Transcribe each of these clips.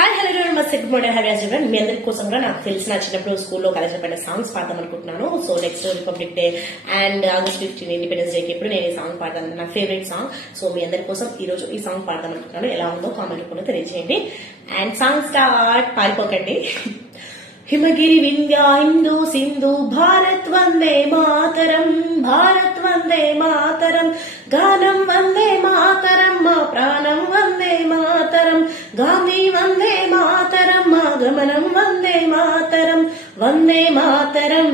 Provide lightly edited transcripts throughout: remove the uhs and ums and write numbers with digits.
Hi hello good morning హ్యావ్ యాజ్ మీ అందరి కోసం కూడా నాకు తెలిసిన చిన్నప్పుడు స్కూల్లో కాలేజ్లో పడిన సాంగ్స్ పాడదాం అనుకుంటున్నాను. So next republic day and August 15 independence డేకి ఎప్పుడు నేను ఈ సాంగ్ పాడతాను, నా ఫేవరెట్ సాంగ్. సో మీ అందరి కోసం ఈ రోజు ఈ సాంగ్ పాడదాం అనుకుంటున్నాను. ఎలా ఉందో కామెంట్ రూపంలో తెలియజేయండి. And song start. పారిపోకండి. హిమగిరి వింధ్య హిందూ సింధు భారత్ వందే మాతరం, భారత్ వందే మాతరం, గానం వందే మాతరం, మా ప్రాణం వందే మాతరం, గాంధీ వందే మాతరం, మా గమనం వందే మాతరం, వందే మాతరం,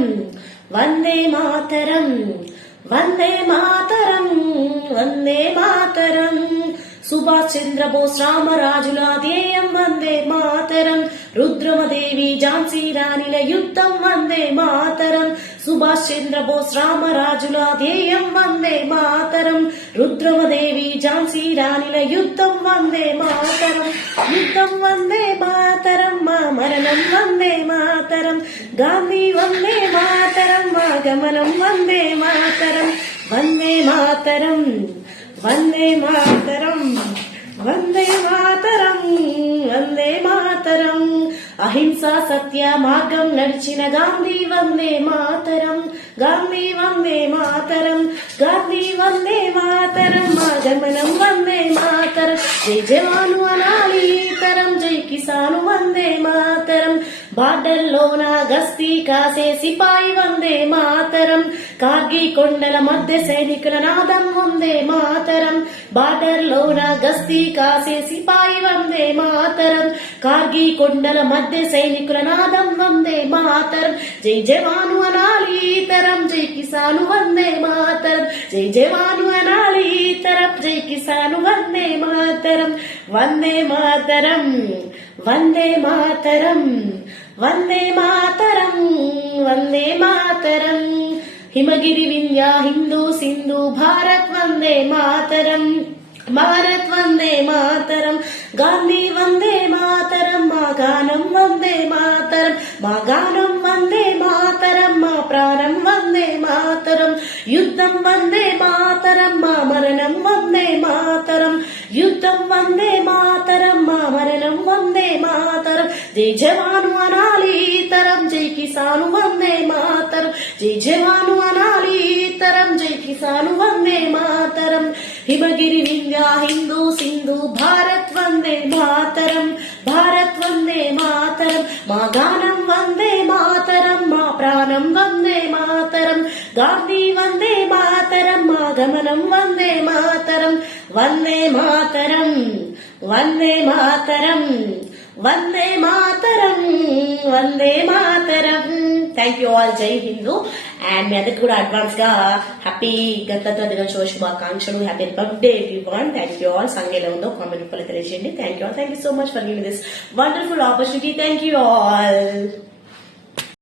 వందే మాతరం, వందే మాతరం, వందే మాతరం. సుభాష్ చంద్రబోస్ రామరాజుల ధ్యేయం వందే మాతరం, రుద్రమదేవి ఝాన్సీ రాణిల యుద్ధం వందే మాతరం. సుభాష్ చంద్రబోస్ రామరాజుల ధ్యేయం వందే మాతరం, రుద్రమదేవి ఝాన్సీ రాణిల యుద్ధం వందే మాతరం, యుద్ధం వందే మాతరం, మా మరణం వందే మాతరం, గాంధీ వందే మాతరం, మా గమనం వందే మాతరం, వందే మాతరం, వందే మాతరం, వందే మాతరం, వందే మాతరం. అహింస సత్య మార్గం నడిచిన గాంధీ వందే మాతరం, గాంధీ వందే మాతరం, గాంధీ వందే మాతరం, మా గమనం వందే మాతరం. జై జవాను అనాలి తరం, జై కిసాను వందే మాతరం, బార్డర్లోన గస్తీ కాసే సిపాయి వందే మాతరం, కార్గి కొండల మధ్య సైనికుల నాదం వందే మాతరం, బార్డర్లోన గస్తీ కాసే సిపాయి వందే మాతరం, కార్గి కొండల మధ్య సైనికుల నాదం వందే మాతరం. జై జవాను అనాలి తరం, జై కిసాను వందే మాతరం, జై జవాను అనాలి తరం, జై కిసాను వందే మాతరం, వందే మాతరం, వందే మాతరం, వందే మాతరం, వందే మాతరం. హిమగిరి వింధ్య హిందూ సింధు భారత్ వందే మాతరం, భారత్ వందే మాతరం, గాంధీ వందే మాతరం, మా గానం వందే మాతరం, మా గానం వందే మాతరం, మా ప్రాణం వందే మాతరం, యుద్ధం వందే మాతరం, మా మరణం వందే మాతరం, యుద్ధం వందే మాతరం, మా మరణం వందే మాతరం. జై జవాను అనాలి తరం, జై కిసాను వందే మాతరం, జై జవాను అనాలి తరం, జై కిసాను వందే మాతరం. హిమగిరి వింధ్య హిందూ సింధు భారత్ వందే మాతరం, భారత్ వందే మాతరం, మా గానం వందే మాతరం, మా ప్రాణం వందే మాతరం, గాంధీ వందే మాతరం, మా గమనం వందే మాతరం, వందే మాతరం, వందే మాతరం, వందే మాతరం, వందే మాతరం. Thank you all. జై హిందూ. అండ్ మీ అందరికి కూడా అడ్వాన్స్ గా హ్యాపీ గణతంత్ర దినోత్సవ శుభాకాంక్షలు. Happy republic day everyone. Thank you all. Song ఎలా ఉందో కామెంట్ రూపంలో తెలియజేయండి. Thank you all. Thank you so much for giving this wonderful opportunity. Thank you all.